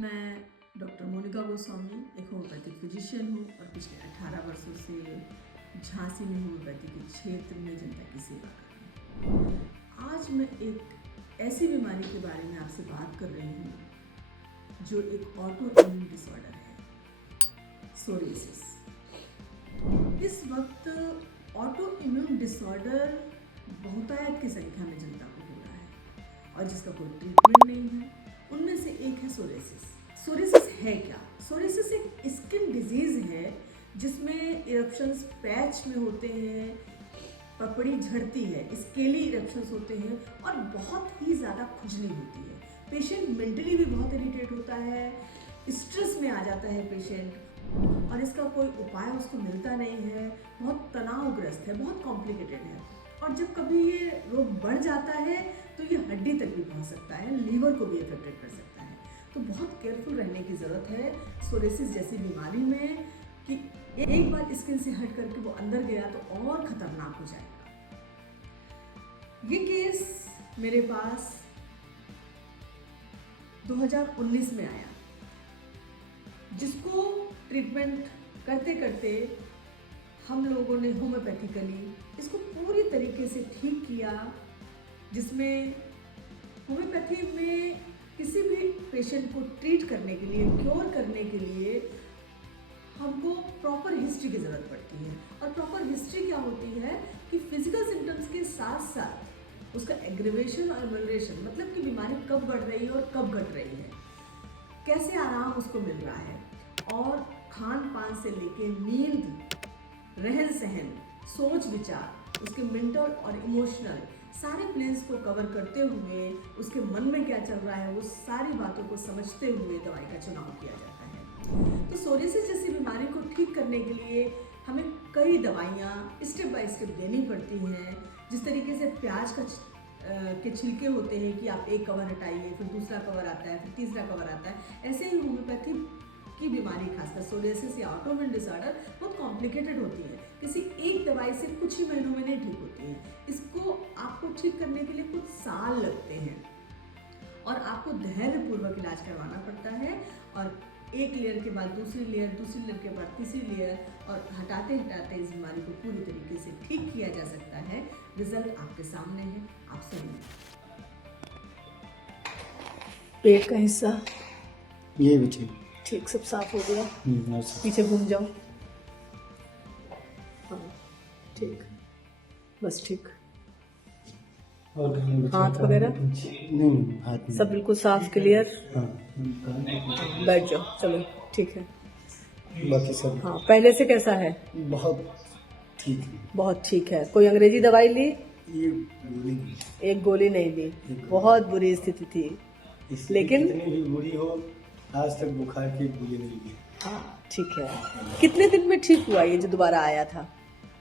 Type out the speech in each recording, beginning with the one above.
मैं डॉक्टर मोनिका गोस्वामी एक homeopathic physician हूँ और पिछले 18 वर्षों से झांसी में होम्योपैथी के क्षेत्र में जनता की सेवा कर रही हूँ। आज मैं एक ऐसी बीमारी के बारे में आपसे बात कर रही हूँ जो एक ऑटो इम्यून डिसऑर्डर है, सोरियासिस। इस वक्त ऑटो इम्यून डिसऑर्डर बहुतायत की संख्या में जनता को हो रहा है और जिसका कोई ट्रीटमेंट नहीं है। उनमें से एक है सोरियासिस। सोरियासिस है क्या? सोरियासिस एक स्किन डिजीज है जिसमें इरप्शंस पैच में होते हैं, पपड़ी झड़ती है, स्केली इरप्शंस होते हैं और बहुत ही ज़्यादा खुजली होती है। पेशेंट मेंटली भी बहुत इरिटेट होता है, स्ट्रेस में आ जाता है पेशेंट और इसका कोई उपाय उसको मिलता नहीं है, बहुत तनावग्रस्त है, बहुत कॉम्प्लिकेटेड है। और जब कभी ये रोग बढ़ जाता है तो ये हड्डी तक भी पहुंच सकता है, लीवर को भी अफेक्टेड कर सकता है। तो बहुत केयरफुल रहने की ज़रूरत है सोरियासिस जैसी बीमारी में कि एक बार स्किन से हट करके वो अंदर गया तो और ख़तरनाक हो जाएगा। ये केस मेरे पास 2019 में आया, जिसको ट्रीटमेंट करते करते हम लोगों ने होम्योपैथिकली इसको पूरी तरीके से ठीक किया, जिसमें होम्योपैथी में किसी भी पेशेंट को ट्रीट करने के लिए, क्योर करने के लिए हमको प्रॉपर हिस्ट्री की ज़रूरत पड़ती है। और प्रॉपर हिस्ट्री क्या होती है कि फिजिकल सिम्टम्स के साथ साथ उसका एग्रीवेशन और एमल्ट्रेशन, मतलब कि बीमारी कब बढ़ रही है और कब घट रही है, कैसे आराम उसको मिल रहा है, और खान पान से लेके नींद, रहन सहन, सोच विचार, उसके मेंटल और इमोशनल सारे प्लेन्स को कवर करते हुए उसके मन में क्या चल रहा है वो सारी बातों को समझते हुए दवाई का चुनाव किया जाता है। तो सोरियासिस जैसी बीमारी को ठीक करने के लिए हमें कई दवाइयाँ स्टेप बाय स्टेप देनी पड़ती हैं। जिस तरीके से प्याज के छिलके होते हैं कि आप एक कवर हटाइए, फिर दूसरा कवर आता है, फिर तीसरा कवर आता है, ऐसे ही होम्योपैथी की बीमारी, खासकर सोरियासिस या ऑटो इम्यून डिसऑर्डर, बहुत कॉम्प्लिकेटेड होती है। किसी एक दवाई से कुछ ही महीनों में नहीं ठीक होती है। इसको आपको ठीक करने के लिए कुछ साल लगते हैं और आपको धैर्यपूर्वक इलाज करवाना पड़ता है। और एक लेयर के बाद दूसरी लेयर, दूसरी लेयर के बाद तीसरी लेयर, और हटाते हटाते इस बीमारी को पूरी तरीके से ठीक किया जा सकता है। रिजल्ट आपके सामने है, आप सुनिए। पेट का हिस्सा ये भी ठीक, सब साफ हो गया। पीछे घूम जाओ। हाँ ठीक, बस ठीक। और हाथ वगैरह नहीं, हाथ नहीं। सब बिल्कुल साफ, क्लियर। हाँ, बैठ जाओ, चलो ठीक है। बाकी सब हाँ, पहले से कैसा है? बहुत ठीक है। बहुत ठीक है। कोई अंग्रेजी दवाई ली? ये गोली एक गोली नहीं ली। बहुत बुरी स्थिति थी, लेकिन कितनी भी बुरी हो, आज तक बुखार की गोली नहीं ली। हाँ ठीक है। कितने दिन में ठीक हुआ ये जो दोबारा आया था?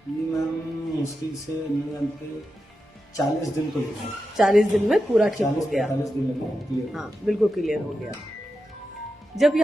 ये मैम मुश्किल से नहीं जानते 40 दिन तो लगे। 40 दिन में पूरा ठीक हो गया। 40-45 दिन लगे। हाँ बिल्कुल क्लियर हो गया। जब